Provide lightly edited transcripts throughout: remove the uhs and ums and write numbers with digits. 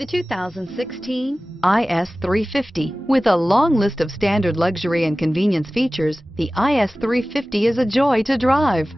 The 2016 IS 350. With a long list of standard luxury and convenience features, the IS 350 is a joy to drive.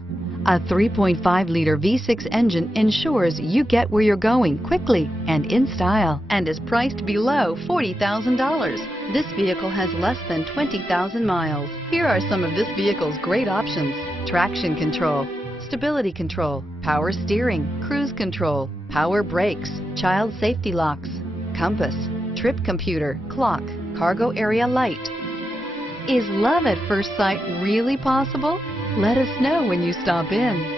A 3.5-liter V6 engine ensures you get where you're going quickly and in style, and is priced below $40,000. This vehicle has less than 20,000 miles. Here are some of this vehicle's great options: traction control, stability control, power steering, cruise control, power brakes, child safety locks, compass, trip computer, clock, cargo area light. Is love at first sight really possible? Let us know when you stop in.